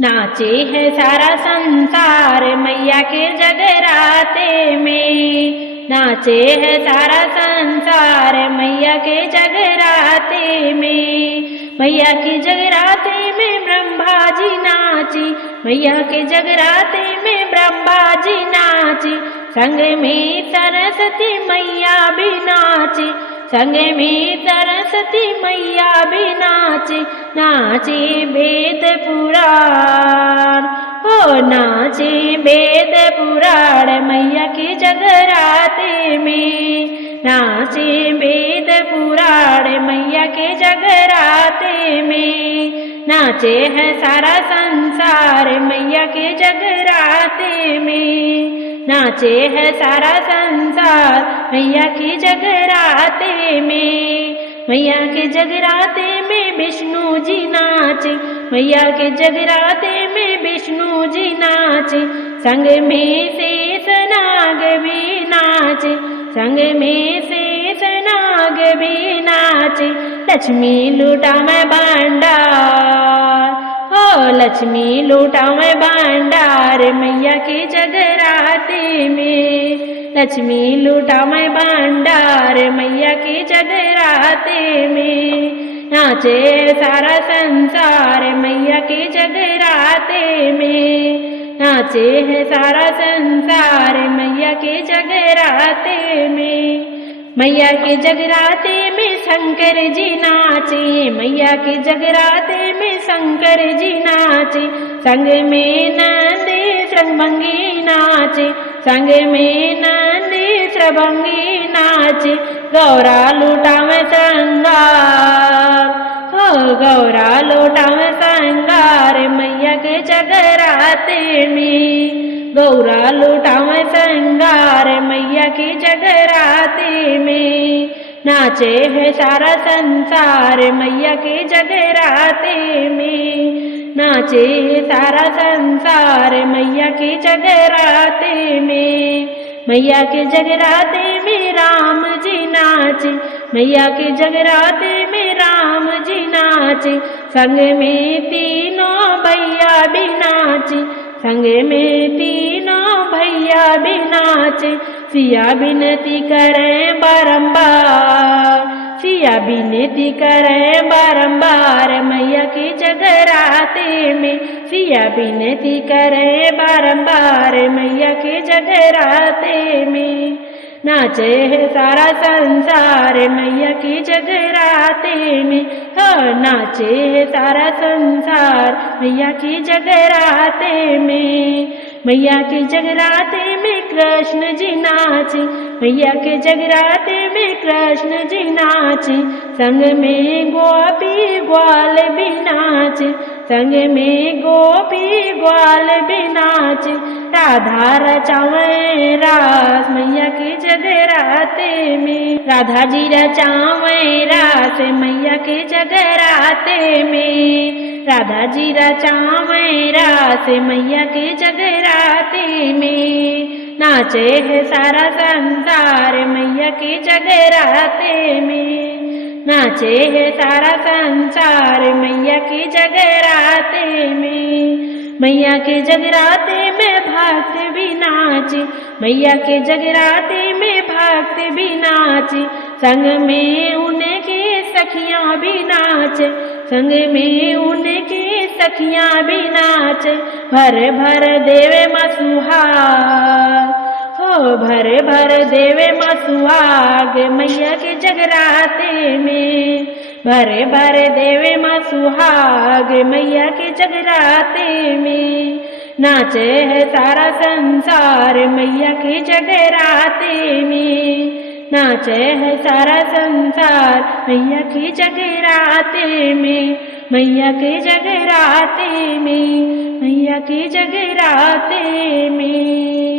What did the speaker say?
नाचे है सारा संसार मैया के जगराते में। नाचे है सारा संसार मैया के जगराते में। मैया के जगराते में ब्रह्मा जी नाची। मैया के जगराते में ब्रह्मा जी नाची। संग में सरस्वती मैया भी नाची। संग में सरस्वती मैया भी नाचे। नाचे वेद पुराण हो नाचे वेद पुराण मैया के जगराते में। नाचे वेद पुराण मैया के जगराते में। नाचे है सारा संसार मैया के जगराते में। नाचे है सारा संसार मैया के जगराते में। मैया के जगराते में विष्णु जी नाचे। मैया के जगराते में विष्णु जी नाचे। संग में शेष नाग भी नाचे। संग में शेष नाग भी नाचे। लक्ष्मी लुटावे भंडार हो लक्ष्मी लुटावे भंडार मैया के जगराते में। लक्ष्मी लुटावे भंडार मैया के जगराते में। नाचे सारा संसार मैया के जगराते में। नाचे है सारा संसार मैया के जगराते में। मैया के जगराते में शंकर जी नाचे। मैया के जगराते में शंकर जी नाचे। संग में नंदी श्रृंगी नाचे। संग में नंदी श्रृंगी नाचे। गौरा लुटावे श्रृंगार हो गौरा लुटावे श्रृंगार मैया के जगराते में। गौरा लुटावे श्रृंगार मैया के जगराते में। नाचे है सारा संसार मैया के जगराते में। नाचे है सारा संसार मैया के जगराते में। मैया के जगराते में राम जी नाचे। मैया के जगराते में राम जी नाचे। संग में तीनों भैया भी नाचे। संग में तीनों भैया भी नाचे। सिया विनती करें बारंबार। सिया विनती करें बारंबार मैया के जगराते में। सिया विनती करें बारंबार मैया के जगराते में। नाचे है सारा संसार मैया के जगराते में। हो नाचे है सारा संसार मैया के जगराते में। मैया के जगराते में कृष्ण जी नाचे। मैया के जगराते में कृष्ण जी नाचे। संग में गोपी ग्वाल भी नाचे। संग में गोपी ग्वाल भी नाचे। राधा रचावे रास मैया के जगराते में। राधा जी रचावे रास मैया के जगराते में। राधा जी रचावे रास मैया के जगराते में। नाचे है सारा संसार मैया के जगराते में। नाचे है सारा संसार मैया के जगराते में। मैया के जगराते में भक्त भी नाचे। मैया के जगराते में भक्त भी नाचे। संग में उनके सखियां भी नाचे। संग में उनके सखियां भी नाचे। भर भर देवे मसुहाग हो भर भर देवे मसुहाग मैया के जगराते में। भर भर देवे मसुहाग मैया के जगराते में। नाचे है सारा संसार मैया के जगराते में। नाचे है सारा संसार मैया के जगराते में। मैया के जगराते में। मैया के जगराते में।